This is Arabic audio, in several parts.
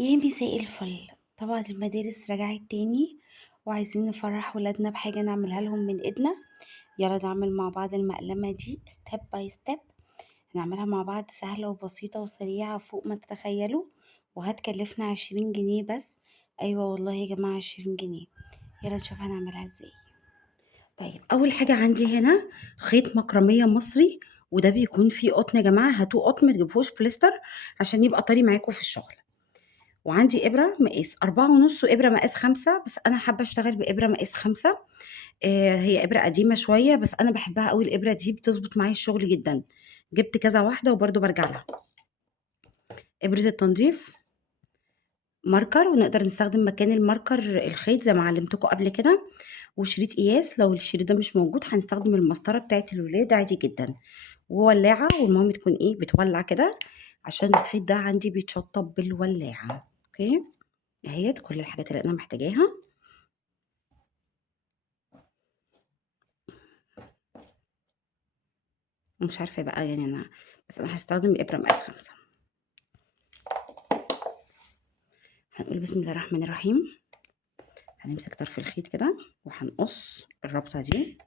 ايه مساء الفل. طبعا المدارس رجعت تاني وعايزين نفرح ولادنا بحاجة نعملها لهم من ايدنا. يلا نعمل مع بعض المقلمة دي ستيب باي ستيب. هنعملها مع بعض سهلة وبسيطة وسريعة فوق ما تتخيلوا، وهتكلفنا 20 جنيه بس. ايوه والله يا جماعة 20 جنيه. يلا نشوف هنعملها ازاي. طيب اول حاجة عندي هنا خيط مكرمية مصري، وده بيكون فيه قطن يا جماعة. هاتوا قطن، متجيبوش بوليستر عشان يبقى طري معاكم في الشغل. وعندي إبرة مقاس 4.5 وإبرة مقاس 5، بس أنا حابة أشتغل بإبرة مقاس 5. هي إبرة قديمة شوية بس أنا بحبها قوي، الإبرة دي بتظبط معايا الشغل جدا. جبت كذا واحدة وبرضو برجع لها. إبرة التنظيف، ماركر، ونقدر نستخدم مكان الماركر الخيط زي ما علمتكم قبل كده، وشريط قياس. لو الشريط ده مش موجود هنستخدم المسطرة بتاعت الولاد عادي جدا، وولاعة. والمهم تكون ايه بتولع كده عشان الخيط ده عندي بيتشطب بالولاعة. اوكي، اهيت كل الحاجات اللي انا محتاجاها. مش عارفة بقى يعني أنا، بس أنا هاستخدم الإبرة مقاس 5. هنقول بسم الله الرحمن الرحيم. هنمسك طرف الخيط كده وهنقص الربطة دي.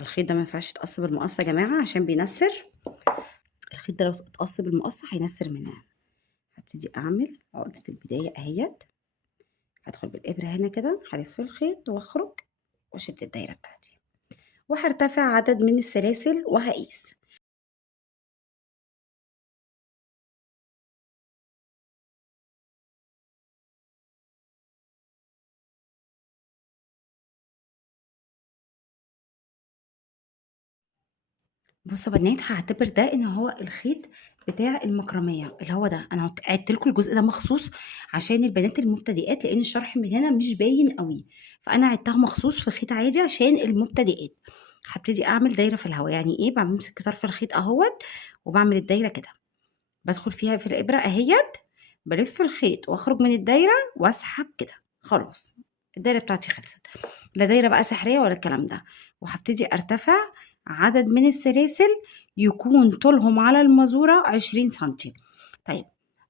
الخيط ده مينفعش يتقص بالمقص يا جماعة عشان بينسر. الخيط ده لو اتقص بالمقص هينسر مننا. هبتدي أعمل عقدة البداية أهيت. هدخل بالإبرة هنا كده، هلف الخيط وأخرج وأشد الدايرة بتاعتي، وهرتفع عدد من السلاسل وهقيس. بصوا يا بنات، هعتبر ده ان هو الخيط بتاع المكرميه اللي هو ده. انا عدت لكم الجزء ده مخصوص عشان البنات المبتدئات، لان الشرح من هنا مش باين قوي، فانا عدتها مخصوص في خيط عادي عشان المبتدئات. هبتدي اعمل دايره في الهواء. يعني ايه؟ بمسك طرف الخيط اهوت وبعمل الدايره كده، بدخل فيها في الابره اهيت، بلف الخيط واخرج من الدايره واسحب كده. خلاص الدايره بتاعتي خلصت. لا دايره بقى سحريه ولا الكلام ده. وهبتدي ارتفع عدد من السلاسل يكون طولهم على المزوره 20 سنتي. طيب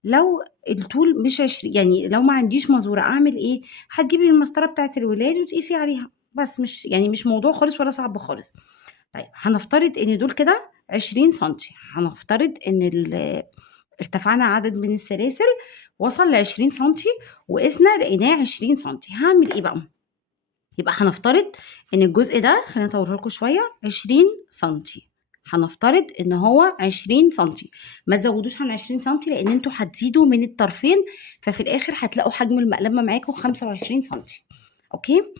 لو الطول مش 20، يعني لو ما عنديش مزوره اعمل ايه؟ هتجيبي المسطره بتاعت الولاد وتقيسي عليها بس. مش يعني مش موضوع خالص ولا صعب خالص. طيب هنفترض ان دول كده 20 سنتي. هنفترض ان ارتفعنا عدد من السلاسل وصل ل 20 سنتي، وقسنا لقيناه 20 سنتي. هعمل ايه بقى؟ يبقى هنفترض ان الجزء ده، خلينا اطوره لكم شويه، 20 سنتي. هنفترض ان هو 20 سنتي. ما تزودوش عن 20 سنتي لان انتوا هتزيدوا من الطرفين، ففي الاخر هتلاقوا حجم المقلمه معاكم 25 سنتي. اوكي.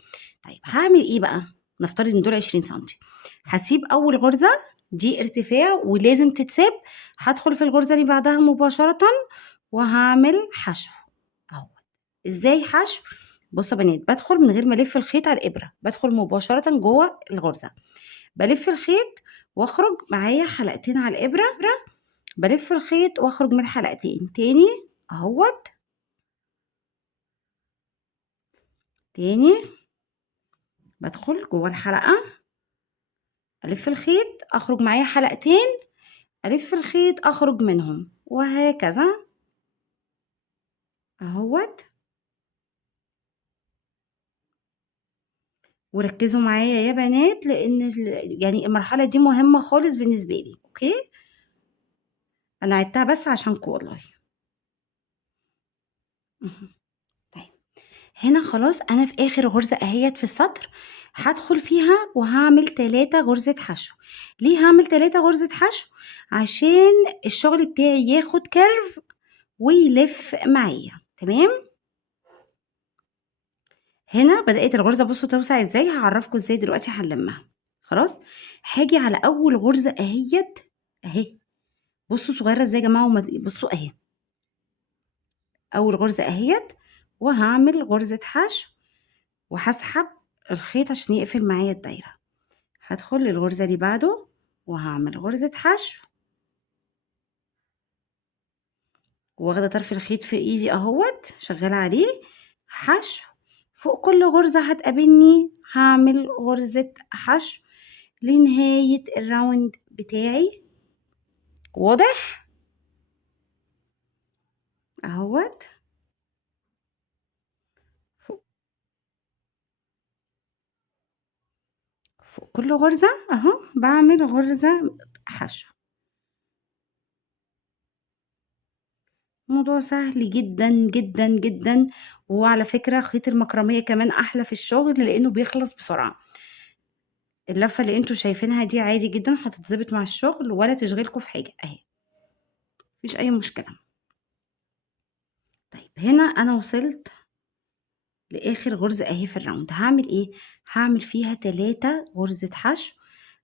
طيب هعمل ايه بقى؟ نفترض ان دول 20 سنتي. هسيب اول غرزه دي ارتفاع ولازم تتساب. هدخل في الغرزه اللي بعدها مباشره وهعمل حشو اهو. ازاي حشو؟ بصوا يا بنات، بدخل من غير ما الف الخيط على الابره، بدخل مباشره جوه الغرزه، بلف الخيط واخرج معايا حلقتين على الابره، بلف الخيط واخرج من حلقتين تاني اهوت. تاني بدخل جوه الحلقه، الف الخيط اخرج معايا حلقتين، الف الخيط اخرج منهم، وهكذا اهوت. وركزوا معايا يا بنات لان يعني المرحله دي مهمه خالص بالنسبه لي. اوكي، انا عدتها بس عشانكم والله. مهم. طيب هنا خلاص انا في اخر غرزة اهيت في السطر. هدخل فيها وهعمل 3 غرزة حشو. ليه هعمل 3 غرزة حشو؟ عشان الشغل بتاعي ياخد كيرف ويلف معايا. تمام. هنا بدأت الغرزة، بصوا توسع ازاي، هعرفكم ازاي دلوقتي هنلمها. خلاص هاجي على اول غرزة اهيت اهي. بصوا صغيرة ازاي يا جماعة، بصوا اهي اول غرزة اهيت، وهعمل غرزة حشو وهسحب الخيط عشان يقفل معايا الدايرة. هدخل للغرزة اللي بعده وهعمل غرزة حشو، واخدة طرف الخيط في ايدي اهوت شغالة عليه حشو. فوق كل غرزة هتقابلني هعمل غرزة حشو لنهاية الراوند بتاعي. واضح؟ اهوت فوق, فوق كل غرزة اهو بعمل غرزة حشو. الموضوع سهل جدا جدا جدا، وعلى فكرة خيط المكرمية كمان احلى في الشغل لانه بيخلص بسرعة. اللفة اللي انتوا شايفينها دي عادي جدا هتتظبط مع الشغل ولا تشغلكوا في حاجة اهي، مفيش اي مشكلة. طيب هنا انا وصلت لاخر غرزة اهي في الراوند. هعمل ايه؟ هعمل فيها 3 غرزة حشو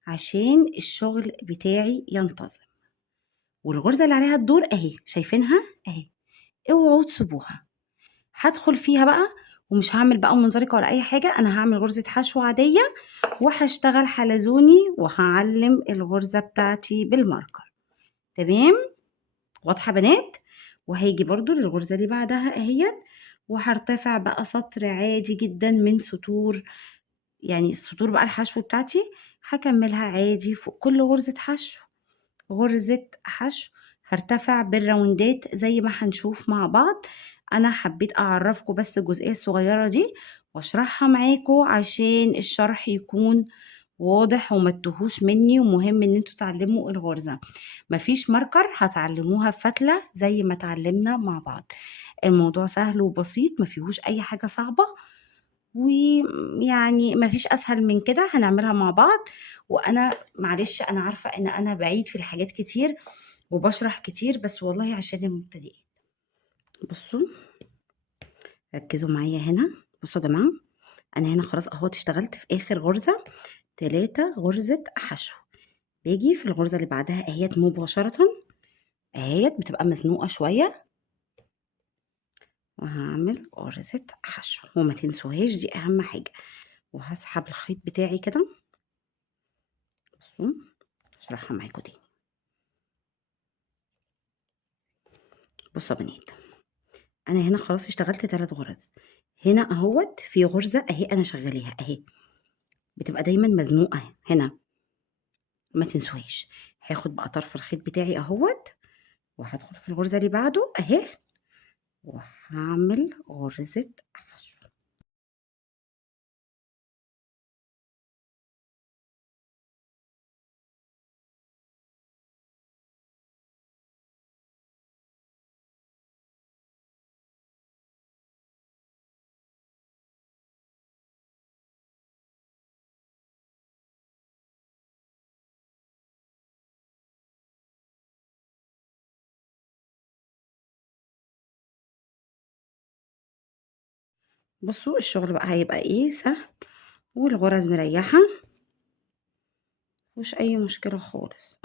عشان الشغل بتاعي ينتظم. والغرزة اللي عليها الدور اهي شايفينها اهي، اوعوا تسيبوها. هدخل فيها بقى ومش هعمل بقى منزلقة ولا اي حاجة، انا هعمل غرزة حشو عادية وهشتغل حلزوني وهعلم الغرزة بتاعتي بالماركر. تمام، واضحة بنات؟ وهيجي برضو للغرزة اللي بعدها اهيت، وهرتفع بقى سطر عادي جدا من سطور، يعني السطور بقى الحشو بتاعتي هكملها عادي فوق كل غرزة حشو. غرزة حشو هرتفع بالراوندات زي ما هنشوف مع بعض. انا حبيت اعرفكم بس الجزئية الصغيرة دي واشرحها معاكم عشان الشرح يكون واضح وما تتوهوش مني، ومهم ان انتوا تعلموا الغرزة. مفيش ماركر هتعلموها فتلة زي ما اتعلمنا مع بعض. الموضوع سهل وبسيط ما فيهوش اي حاجة صعبة، ويعني مفيش اسهل من كده. هنعملها مع بعض. وانا معلش انا عارفة ان انا بعيد في الحاجات كتير وبشرح كتير، بس والله عشان المبتدئين. بصوا ركزوا معايا هنا. بصوا يا جماعة، انا هنا خلاص اهو اشتغلت في اخر غرزة 3 غرزة حشو. باجي في الغرزة اللي بعدها اهيت مباشرة، اهيت بتبقى مزنوقة شوية، وهعمل غرزة حشو وما تنسوهاش دي اهم حاجة. وهسحب الخيط بتاعي كده. بصوا اشرحها معاكم تاني. بصوا يا بنات، انا هنا خلاص اشتغلت 3 غرز. هنا اهوت في غرزة اهي انا شغاليها اهي، بتبقى دايما مزنوقة هنا، ما تنسوهاش. هاخد بقى طرف الخيط بتاعي اهوت وهدخل في الغرزة اللي بعده اهي، وهعمل غرزة حشو. بصوا الشغل بقى هيبقى ايه سهل، والغرز مريحة، مش اي مشكلة خالص.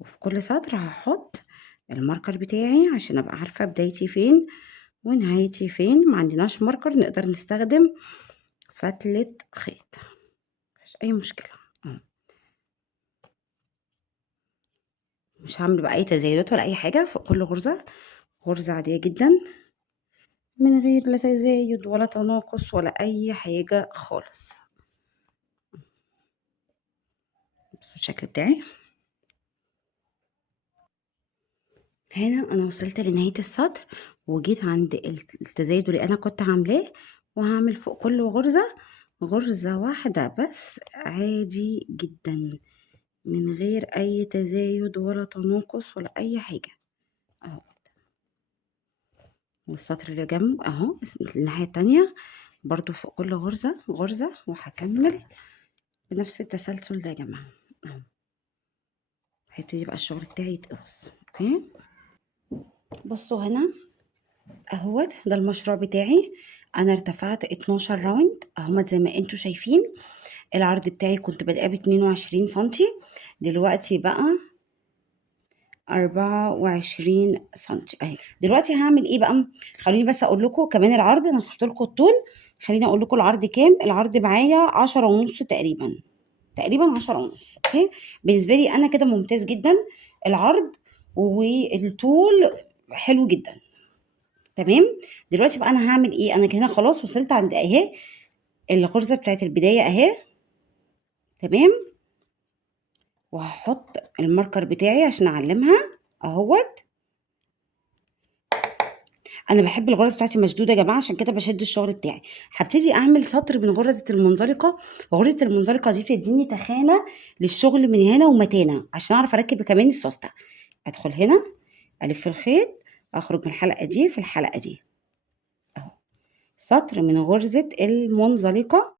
وفي كل سطر هحط الماركر بتاعي عشان ابقى عارفة بدايتي فين ونهايتي فين. ما عندناش ماركر نقدر نستخدم فتلة خيط، مفيش اي مشكلة. مش هعمل بقى اي تزايدات ولا اي حاجة. فوق كل غرزة غرزة عادية جدا من غير لا تزايد ولا تناقص ولا اي حاجة خالص. بصوا الشكل بتاعي. هنا انا وصلت لنهاية السطر وجيت عند التزايد اللي انا كنت عاملاه، وهعمل فوق كل غرزة غرزة واحدة بس عادي جدا من غير اي تزايد ولا تناقص ولا اي حاجة اهو. والسطر اللي جنبه اهو الناحية التانية برضو فوق كل غرزة غرزة، وهكمل بنفس التسلسل ده يا جماعة اهو. هيبتدي بقى الشغل بتاعي يتقص. اوكي، بصوا هنا اهوت ده المشروع بتاعي. انا ارتفعت 12 راوند اهمت زي ما انتوا شايفين. العرض بتاعي كنت بادئه ب 22 سنتي، دلوقتي بقى 24 سنتي اهي. دلوقتي هعمل ايه بقى؟ خليني بس اقول لكم كمان العرض. انا شفت لكم الطول، خليني اقول لكم العرض كام. العرض معايا 10 ونص تقريبا، تقريبا 10 ونص. اوكي، بالنسبه لي انا كده ممتاز جدا العرض، والطول حلو جدا. تمام، دلوقتي بقى انا هعمل ايه؟ انا هنا خلاص وصلت عند اهي الغرزه بتاعت البدايه اهي. تمام، وهحط الماركر بتاعي عشان اعلمها اهوت. انا بحب الغرز بتاعتي مشدوده يا جماعه، عشان كده بشد الشغل بتاعي. هبتدي اعمل سطر من غرزه المنزلقه. غرزه المنزلقه دي بتديني تخانه للشغل من هنا ومتانه، عشان اعرف اركب كمان السوسته. ادخل هنا، الف الخيط، اخرج من الحلقه دي في الحلقه دي اهو. سطر من غرزه المنزلقه.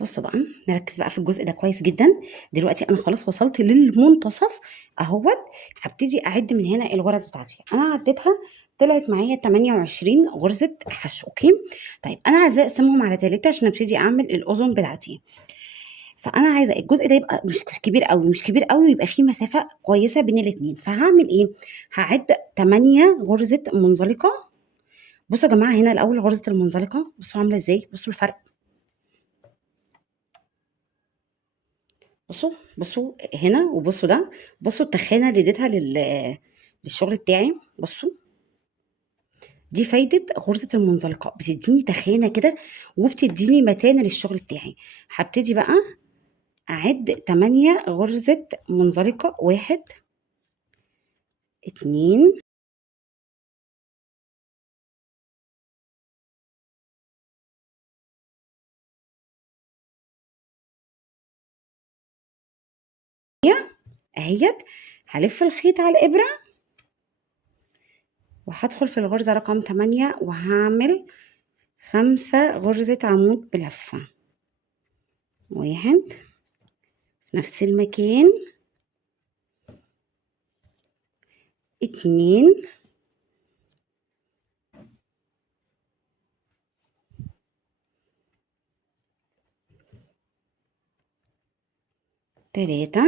بصوا بقى، نركز بقى في الجزء ده كويس جدا. دلوقتي انا خلاص وصلت للمنتصف اهوت. هبتدي اعد من هنا الغرز بتاعتي. انا عديتها، طلعت معايا 28 غرزه حشو. اوكي، طيب انا عايزه اقسمهم على 3 عشان ابتدي اعمل الاذن بتاعتي. فانا عايزه الجزء ده يبقى مش كبير قوي، مش كبير قوي، ويبقى فيه مسافه كويسه بين الاثنين. فهعمل ايه؟ هعد 8 غرزه منزلقه. بصوا يا جماعه، هنا الاول غرزه المنزلقه بصوا عامله ازاي، بصوا الفرق. بصوا بصوا هنا، وبصوا ده. بصوا التخانه اللي اديتها للشغل بتاعي. بصوا، دي فايده غرزه المنزلقه، بتديني تخانه كده وبتديني متانه للشغل بتاعي. هبتدي بقى اعد 8 غرزه منزلقه. 1 2 اهيت. هلف الخيط على الابره وهدخل في الغرزه رقم 8 وهعمل 5 غرزه عمود بلفه. 1 في نفس المكان. 2 3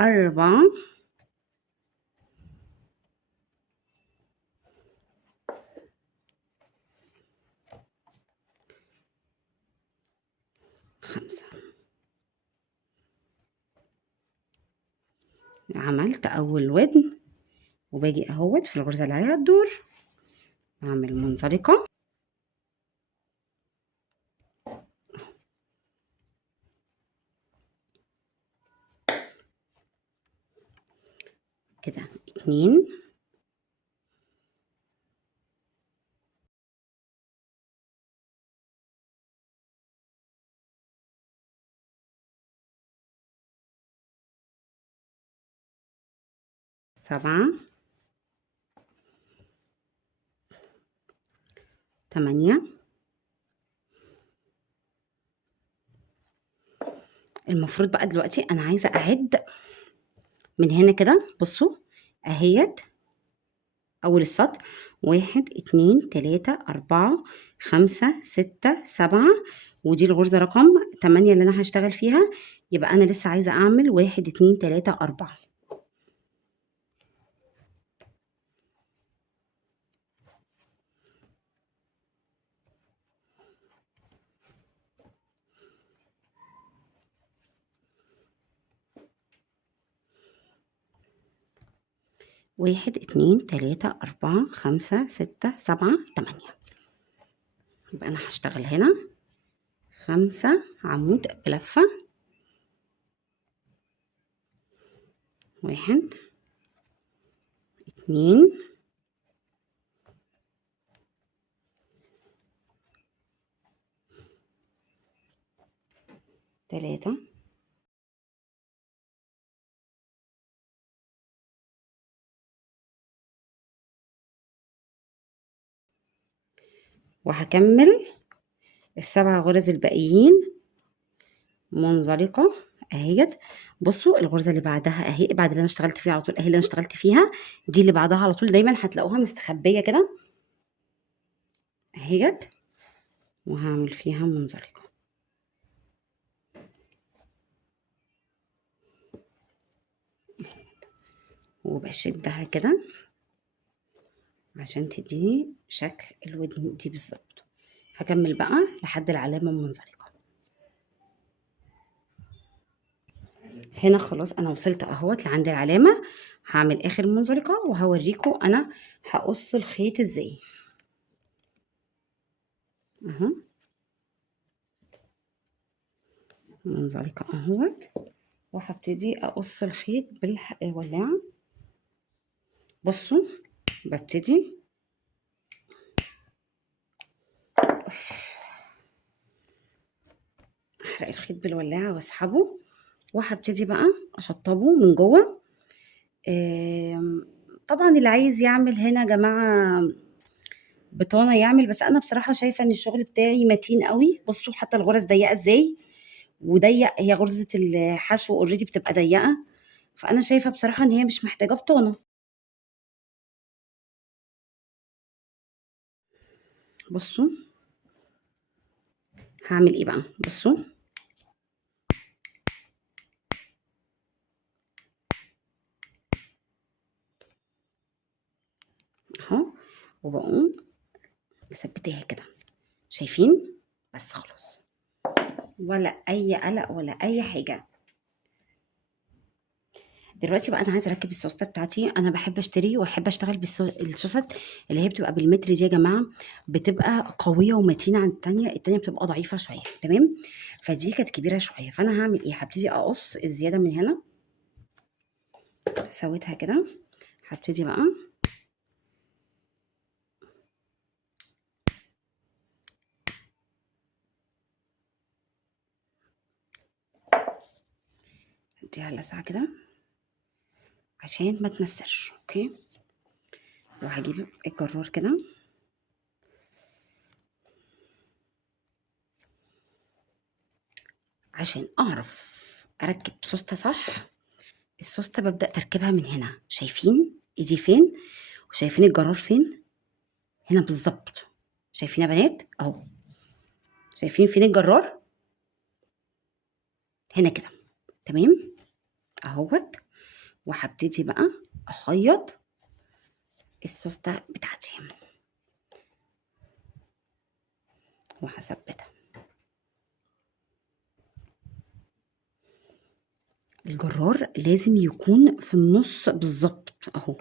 4 5. عملت اول ودن، وباجي اهوت في الغرزه اللي عليها الدور اعمل منزلقه كده. 2 7 8. المفروض بقى دلوقتي انا عايزه اعد من هنا كده. بصوا اهيت اول السطر: 1 2 3 4 5 6 7، ودي الغرزه رقم 8 اللي انا هشتغل فيها. يبقى انا لسه عايزه اعمل 1 2 3 4. واحد اتنين تلاتة أربعة خمسة ستة سبعة تمانية. يبقى أنا هشتغل هنا 5 عمود بلفة. 1 2 3 وهكمل ال7 غرز الباقيين منزلقة اهيت. بصوا الغرزة اللي بعدها اهي، بعد اللي انا اشتغلت فيها على طول اهي، اللي انا اشتغلت فيها دي اللي بعدها على طول، دايما هتلاقوها مستخبية كده اهيت، وهعمل فيها منزلقة. وبشدها كده عشان تديني شكل الودن دي بالظبط. هكمل بقى لحد العلامة المنزلقة. هنا خلاص انا وصلت اهوت لعند العلامة. هعمل اخر منزلقة وهوريكم انا هقص الخيط ازاي. اهو منزلقة اهوت، وهبتدي اقص الخيط بالولاعة. بصوا ببتدي احرق الخيط بالولاعة واسحبه، وهبتدي بقى اشطبه من جوه. طبعا اللي عايز يعمل هنا يا جماعة بطانة يعمل، بس انا بصراحة شايفة ان الشغل بتاعي متين قوي. بصوا حتى الغرز ضيقة ازاي، وضيق هي غرزة الحشو اوريدي بتبقى ضيقة، فانا شايفة بصراحة ان هي مش محتاجة بطانة. بصوا هعمل ايه بقى. بصوا اهو، وبقوم مثبتاها كده، شايفين؟ بس خلاص، ولا اي قلق ولا اي حاجة. دلوقتي بقى انا عايزه اركب السوسته بتاعتي. انا بحب اشتري واحب اشتغل بالسوست اللي هي بتبقى بالمتر دي يا جماعه، بتبقى قويه ومتينه عن التانيه. التانيه بتبقى ضعيفه شويه، تمام؟ فدي كانت كبيره شويه، فانا هعمل ايه؟ هبتدي اقص الزياده من هنا، سويتها كده. هبتدي بقى اديها لسعه كده عشان ما تنسرش. اوكي، وهجيب الجرار كده عشان اعرف اركب سوسته صح. السوسته ببدا تركيبها من هنا، شايفين ايدي فين وشايفين الجرار فين؟ هنا بالظبط. شايفين يا بنات اهو؟ شايفين فين الجرار؟ هنا كده، تمام اهوت. وهبتدي بقى اخيط السوسته بتاعتي وهثبتها. الجرار لازم يكون في النص بالظبط اهو،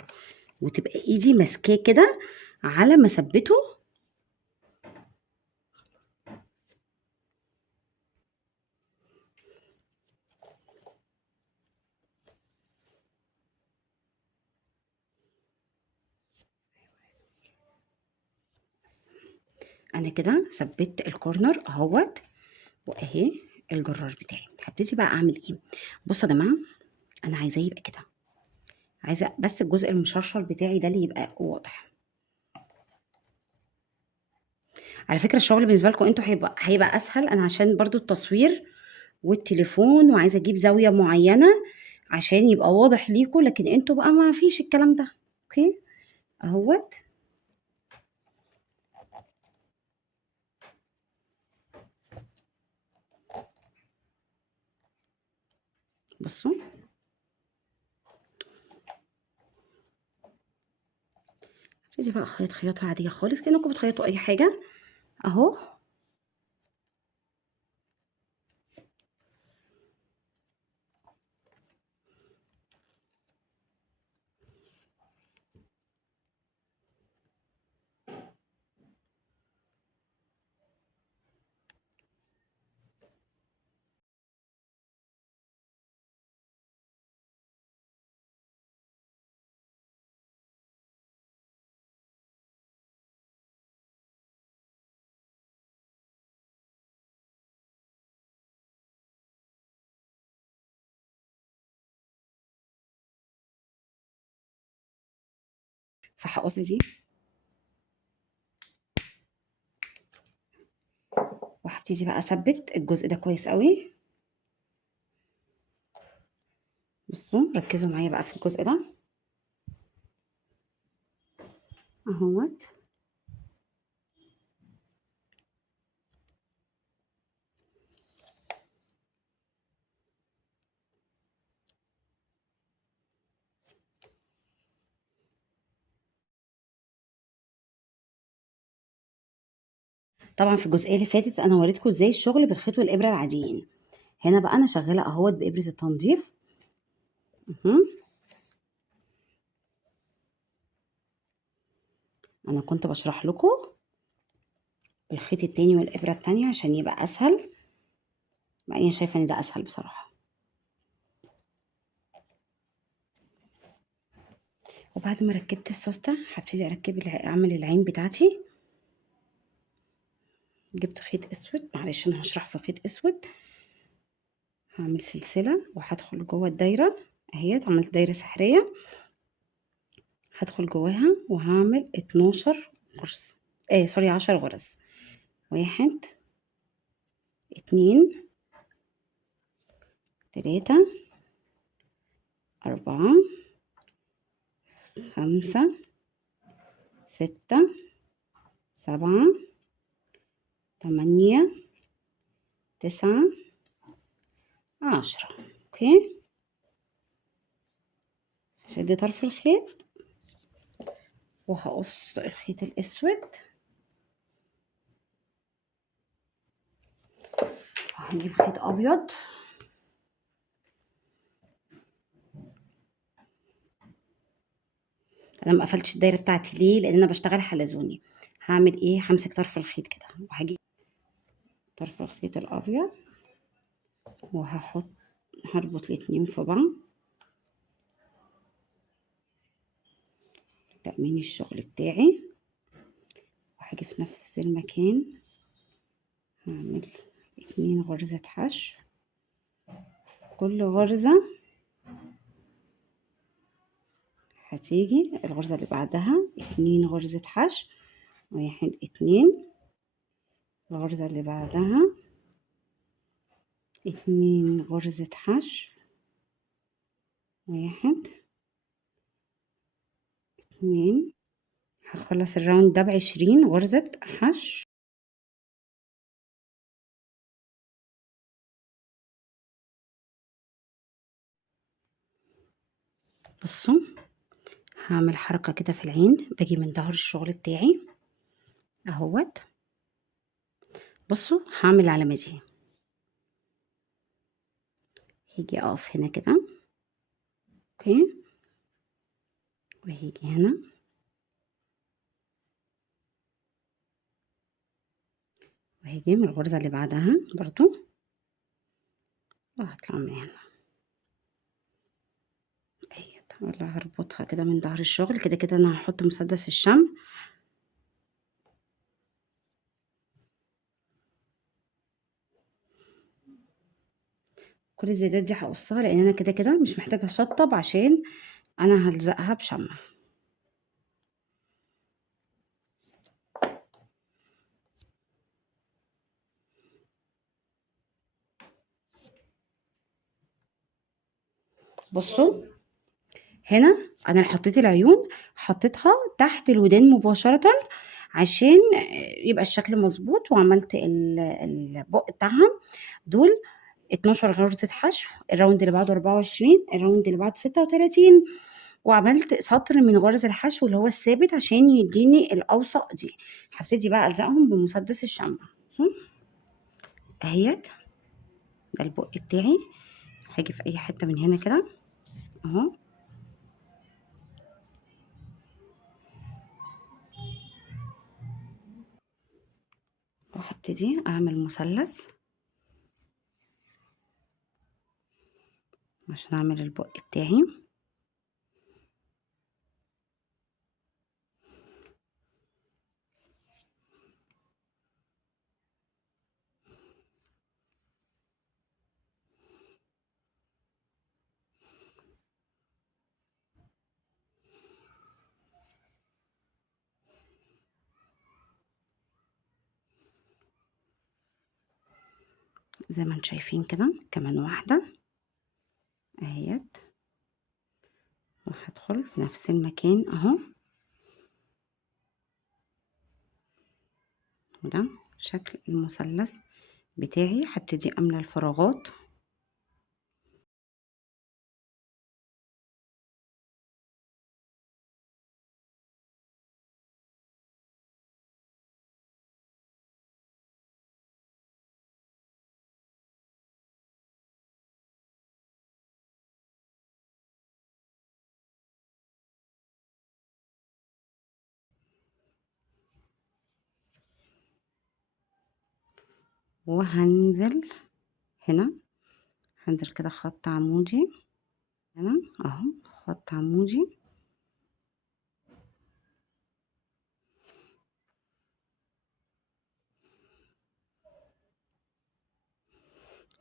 وتبقى ايدي ماسكاه كده على ما اثبته. انا كده ثبت الكورنر اهوت، واهي الجرار بتاعي. هبتدي بقى اعمل ايه؟ بصوا يا جماعه، انا عايزاه يبقى كده، عايزه بس الجزء المشرشر بتاعي ده اللي يبقى واضح. على فكره الشغل بالنسبه لكم انتوا هيبقى اسهل. انا عشان برضو التصوير والتليفون وعايزه اجيب زاويه معينه عشان يبقى واضح ليكم، لكن انتوا بقى ما فيش الكلام ده. اوكي اهوت. بصوا ابتدي بقى اخيط خياطه عاديه خالص كانكم بتخيطوا اي حاجه اهو. فهقص دي وهبتدي بقى اثبت الجزء ده كويس قوي. بصوا ركزوا معايا بقى في الجزء ده اهوت. طبعا في الجزئيه اللي فاتت انا وريتكم ازاي الشغل بالخيط والابره العاديين. هنا بقى انا شغاله اهوت بابره التنظيف. مهم. انا كنت بشرح لكم بالخيط التاني والابره التانية عشان يبقى اسهل، مع اني شايفه ان ده اسهل بصراحه. وبعد ما ركبت السوسته هبتدي اركب اعمل العين بتاعتي. جبت خيط اسود، معلش انا هشرح في خيط اسود. هعمل سلسله وهدخل جوه الدايره اهيت، عملت دايره سحريه. هدخل جواها وهعمل 12 غرز، سوري 10 غرز. 1 2 3 4 5 6 7 8 9 10. اوكي، شد طرف الخيط وهقص الخيط الاسود، وهجيب خيط ابيض. انا ما قفلتش الدايره بتاعتي ليه؟ لان انا بشتغل حلزوني. هعمل ايه؟ همسك طرف الخيط كده وهجيب طرف الخيط الابيض هربط الاتنين في بعض. تأمين الشغل بتاعي، وهاجي في نفس المكان هعمل 2 غرزة حشو. كل غرزة هتيجي الغرزة اللي بعدها 2 غرزة حشو، 1 2. الغرزة اللي بعدها 2 غرزة حشو، 1 2. هخلص الراوند ده ب20 غرزة حشو. بصوا، هعمل حركة كده في العين، باجي من ظهر الشغل بتاعي اهوت. بصوا هعمل العلامة دي، هيجي اقف هنا كده. اوكي، وهيجي هنا وهيجي من الغرزة اللي بعدها برضو وهطلع من هنا اهيت. ولا هربطها كده من ظهر الشغل كده كده. انا هحط مسدس الشمع. كل الزيادات دي هقصها لان انا كده كده مش محتاجة اشطب عشان انا هلزقها بشمع. بصوا هنا انا حطيت العيون، حطيتها تحت الودان مباشرة عشان يبقى الشكل مظبوط. وعملت البق بتاعها دول 12 غرزة حشو. الراوند اللي بعده 24، الراوند اللي بعده 36. وعملت سطر من غرز الحشو اللي هو الثابت عشان يديني الاوسط دي. هبتدي بقى الزقهم بمسدس الشمع اهيت. ده البق بتاعي. هاجي في اي حتة من هنا كده اهو، وهبتدي اعمل مثلث عشان اعمل البق بتاعي. زي ما انتم شايفين كده، كمان واحدة اهيت. وهدخل في نفس المكان اهو، وده شكل المثلث بتاعي. هبتدي املى الفراغات. وهنزل هنا، هنزل كده خط عمودي هنا اهو، خط عمودي.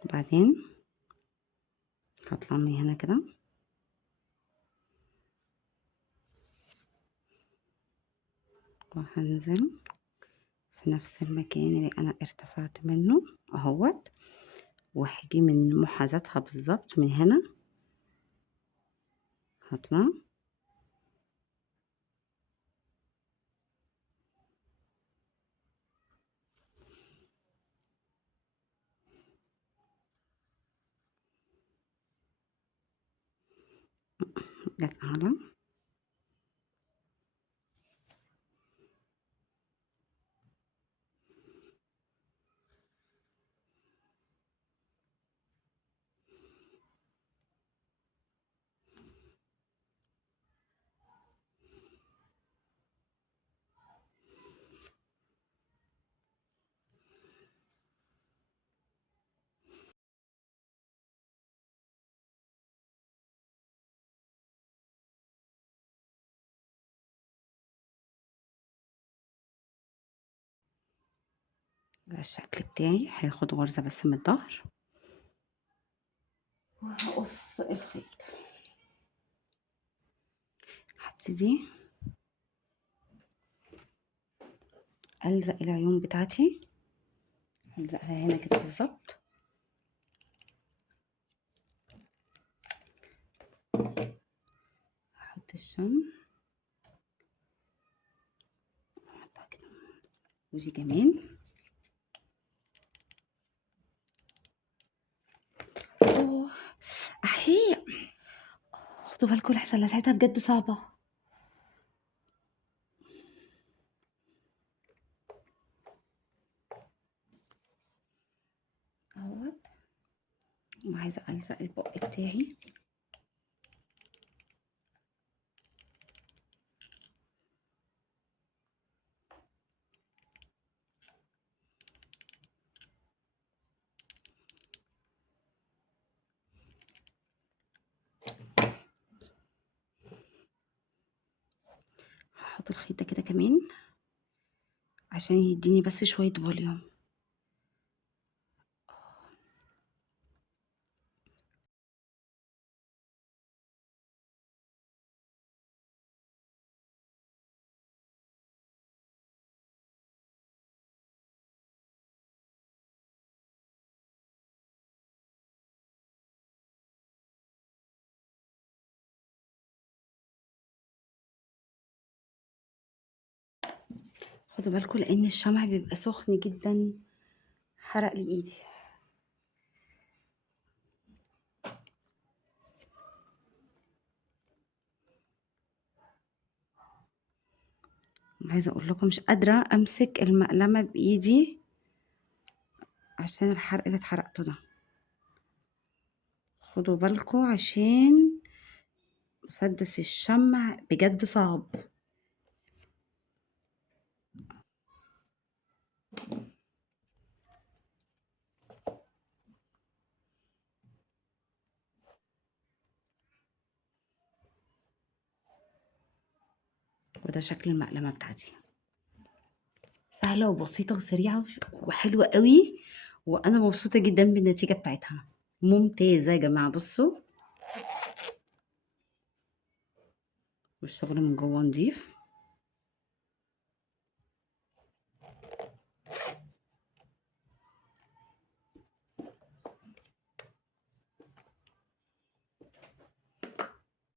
وبعدين هطلع من هنا كده وهنزل في نفس المكان اللي انا ارتفعت منه اهوت، وهاجي من محاذاتها بالظبط من هنا هطلع جت اعلى. ده الشكل بتاعي، هياخد غرزة بس من الظهر وهقص الخيط. هبتدي ألزق العيون بتاعتي، هلزقها هنا كده بالظبط. هحط الشمع هحطها كده، ودي كمان. اوه احيي، خدوا بالكم لحسن لسعتها بجد صعبة اهوت. وعايزة ألزق البق بتاعي. هحط الخيط ده كده كمان عشان يديني بس شوية فوليوم. خدوا بالكم لان الشمع بيبقى سخن جدا، حرق لي ايدي. عايزه اقول لكم مش قادره امسك المقلمه بايدي عشان الحرق اللي اتحرقته ده. خدوا بالكم عشان مسدس الشمع بجد صعب. وده شكل المقلمه بتاعتي، سهله وبسيطه وسريعه وحلوه قوي، وانا مبسوطه جدا بالنتيجه بتاعتها، ممتازه يا جماعه. بصوا والشغل من جوه نضيف.